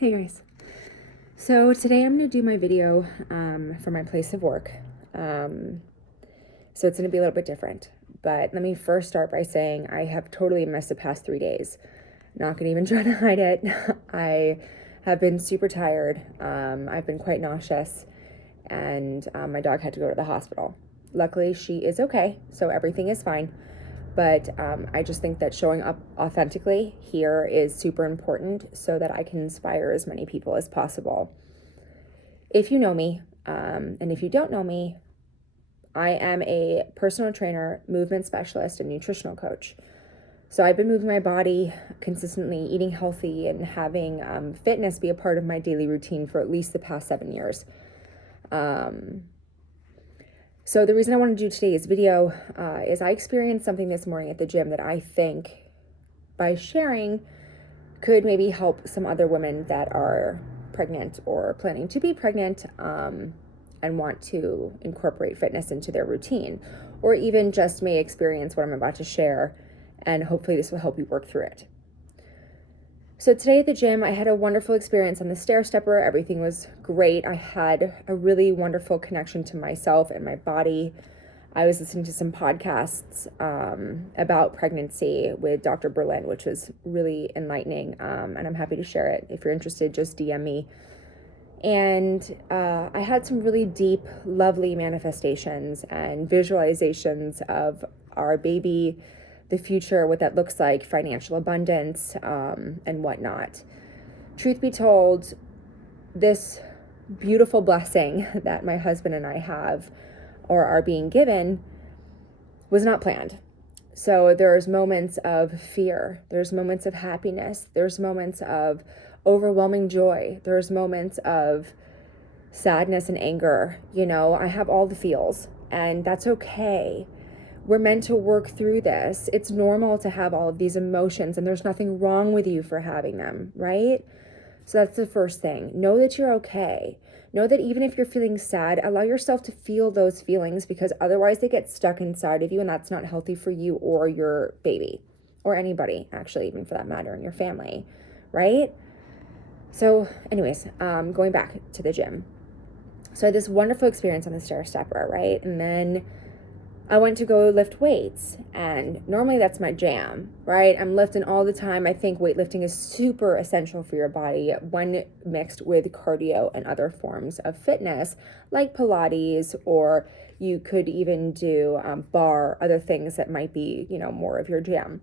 Hey guys. So today I'm going to do my video for my place of work. So it's going to be a little bit different. But let me first start by saying I have totally missed the past 3 days. Not going to even try to hide it. I have been super tired. I've been quite nauseous. And my dog had to go to the hospital. Luckily, she is okay. So everything is fine. But I just think that showing up authentically here is super important so that I can inspire as many people as possible. If you know me, and if you don't know me, I am a personal trainer, movement specialist, and nutritional coach. So I've been moving my body consistently, eating healthy, and having fitness be a part of my daily routine for at least the past 7 years. So the reason I want to do today's video is I experienced something this morning at the gym that I think by sharing could maybe help some other women that are pregnant or planning to be pregnant and want to incorporate fitness into their routine, or even just may experience what I'm about to share, and hopefully this will help you work through it. So today at the gym, I had a wonderful experience on the stair stepper. Everything was great. I had a really wonderful connection to myself and my body. I was listening to some podcasts about pregnancy with Dr. Berlin, which was really enlightening, and I'm happy to share it. If you're interested, just DM me. And I had some really deep, lovely manifestations and visualizations of our baby, the future, what that looks like, financial abundance, and whatnot. Truth be told, this beautiful blessing that my husband and I have or are being given was not planned. So there's moments of fear, there's moments of happiness, there's moments of overwhelming joy, there's moments of sadness and anger. I have all the feels, and that's okay. We're meant to work through this. It's normal to have all of these emotions, and there's nothing wrong with you for having them, right? So that's the first thing. Know that you're okay. Know that even if you're feeling sad, allow yourself to feel those feelings, because otherwise they get stuck inside of you, and that's not healthy for you or your baby, or anybody, actually, even for that matter, in your family, right? So anyways, going back to the gym. So I had this wonderful experience on the stair stepper, right? And then I went to go lift weights, and normally that's my jam, right? I'm lifting all the time. I think weightlifting is super essential for your body when mixed with cardio and other forms of fitness like Pilates, or you could even do bar, other things that might be, more of your jam.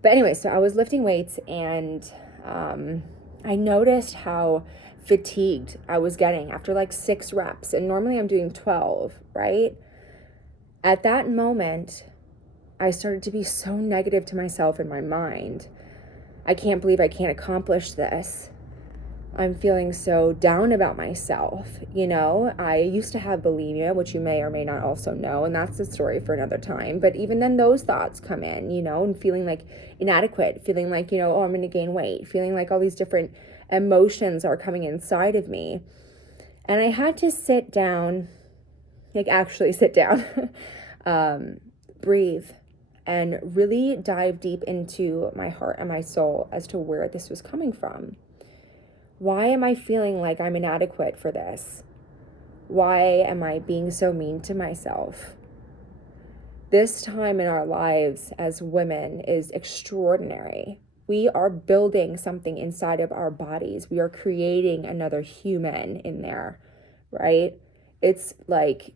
But anyway, so I was lifting weights, and I noticed how fatigued I was getting after like 6 reps, and normally I'm doing 12, right? At that moment, I started to be so negative to myself in my mind. I can't believe I can't accomplish this. I'm feeling so down about myself. I used to have bulimia, which you may or may not also know, and that's a story for another time. But even then, those thoughts come in, and feeling like inadequate, feeling like, oh, I'm going to gain weight, feeling like all these different emotions are coming inside of me. And I had to sit down, actually sit down, breathe, and really dive deep into my heart and my soul as to where this was coming from. Why am I feeling like I'm inadequate for this? Why am I being so mean to myself? This time in our lives as women is extraordinary. We are building something inside of our bodies. We are creating another human in there, right? It's like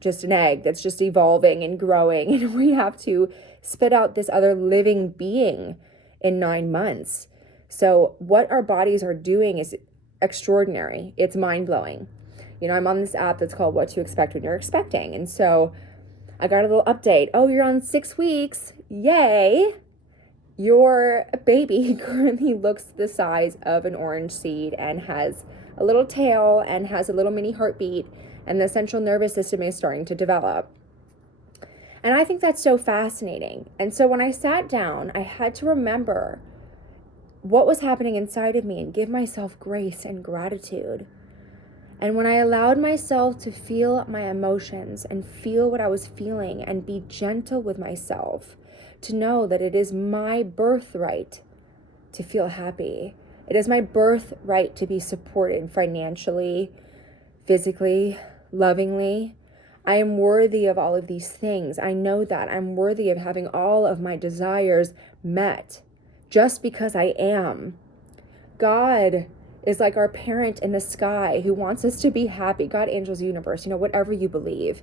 just an egg that's just evolving and growing, and we have to spit out this other living being in 9 months. So what our bodies are doing is extraordinary. It's mind-blowing. I'm on this app that's called What to Expect When You're Expecting. And so I got a little update. Oh, you're on 6 weeks. Yay. Your baby currently looks the size of an orange seed and has a little tail and has a little mini heartbeat, and the central nervous system is starting to develop. And I think that's so fascinating. And so when I sat down, I had to remember what was happening inside of me and give myself grace and gratitude. And when I allowed myself to feel my emotions and feel what I was feeling and be gentle with myself, to know that it is my birthright to feel happy, It is my birthright to be supported financially, physically, lovingly. I am worthy of all of these things. I know that. I'm worthy of having all of my desires met just because I am. God is like our parent in the sky who wants us to be happy. God, angels, universe, whatever you believe.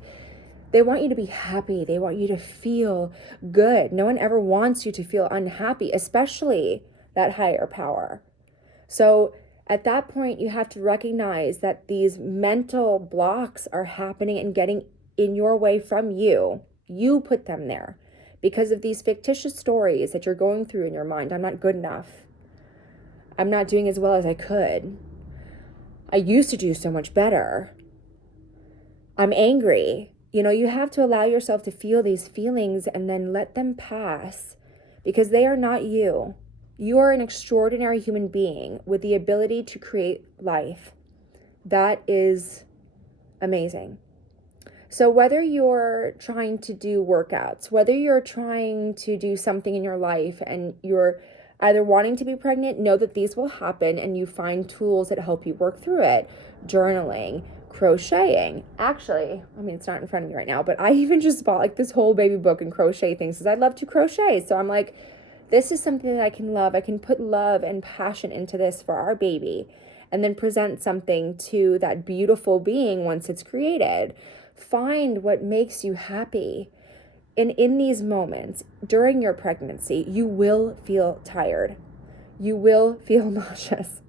They want you to be happy. They want you to feel good. No one ever wants you to feel unhappy, especially that higher power. So at that point, you have to recognize that these mental blocks are happening and getting in your way from you. You put them there because of these fictitious stories that you're going through in your mind. I'm not good enough. I'm not doing as well as I could. I used to do so much better. I'm angry. You have to allow yourself to feel these feelings and then let them pass because they are not you. You are an extraordinary human being with the ability to create life. That is amazing. So whether you're trying to do workouts, whether you're trying to do something in your life and you're either wanting to be pregnant, know that these will happen and you find tools that help you work through it. Journaling, crocheting. Actually, it's not in front of me right now, but I even just bought this whole baby book and crochet things because I love to crochet. So I'm like, this is something that I can love. I can put love and passion into this for our baby and then present something to that beautiful being once it's created. Find what makes you happy. And in these moments, during your pregnancy, you will feel tired. You will feel nauseous.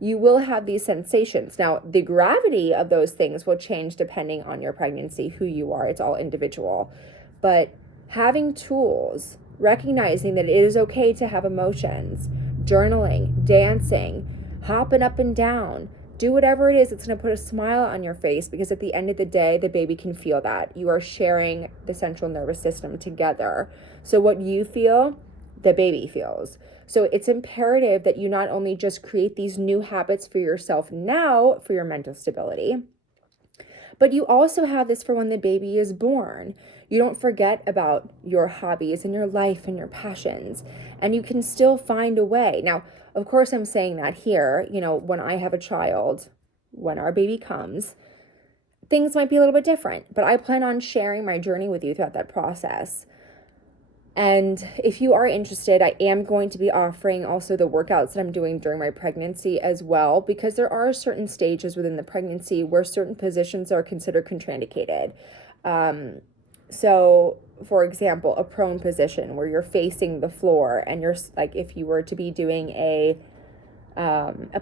You will have these sensations. Now, the gravity of those things will change depending on your pregnancy, who you are. It's all individual. But having tools, recognizing that it is okay to have emotions, journaling, dancing, hopping up and down, do whatever it is that's going to put a smile on your face, because at the end of the day, the baby can feel that. You are sharing the central nervous system together. So what you feel, the baby feels. So it's imperative that you not only just create these new habits for yourself now for your mental stability, but you also have this for when the baby is born. You don't forget about your hobbies and your life and your passions, and you can still find a way. Now, of course, I'm saying that here, when I have a child, when our baby comes, things might be a little bit different, but I plan on sharing my journey with you throughout that process. And if you are interested, I am going to be offering also the workouts that I'm doing during my pregnancy as well, because there are certain stages within the pregnancy where certain positions are considered contraindicated. So, for example, a prone position where you're facing the floor and you're like, if you were to be doing a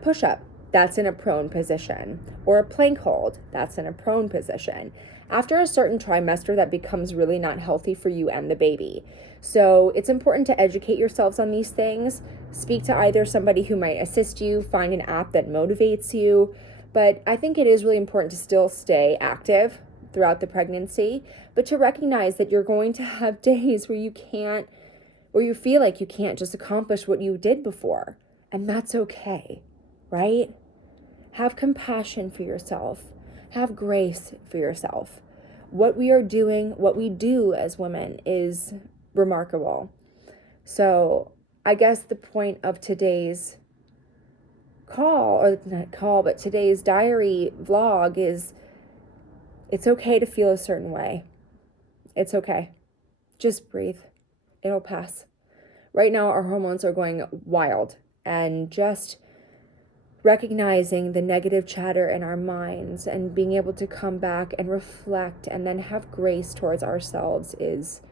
push-up, that's in a prone position, or a plank hold, that's in a prone position. After a certain trimester, that becomes really not healthy for you and the baby. So it's important to educate yourselves on these things. Speak to either somebody who might assist you, find an app that motivates you. But I think it is really important to still stay active throughout the pregnancy, but to recognize that you're going to have days where you feel like you can't just accomplish what you did before. And that's okay, right? Have compassion for yourself. Have grace for yourself. What we are doing, what we do as women is remarkable. So I guess the point of today's today's diary vlog is it's okay to feel a certain way. It's okay. Just breathe. It'll pass. Right now, our hormones are going wild, and just recognizing the negative chatter in our minds and being able to come back and reflect and then have grace towards ourselves is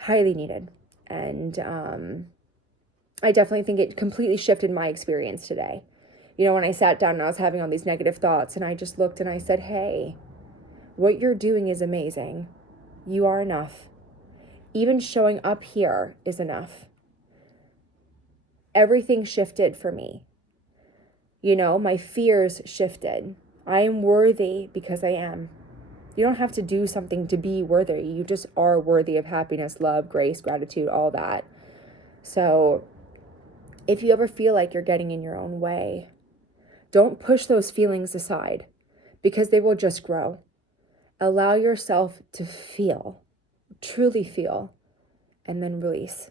highly needed. And I definitely think it completely shifted my experience today. When I sat down and I was having all these negative thoughts, and I just looked and I said, hey, what you're doing is amazing. You are enough. Even showing up here is enough. Everything shifted for me. My fears shifted. I am worthy because I am. You don't have to do something to be worthy. You just are worthy of happiness, love, grace, gratitude, all that. So if you ever feel like you're getting in your own way, don't push those feelings aside, because they will just grow. Allow yourself to feel, truly feel, and then release.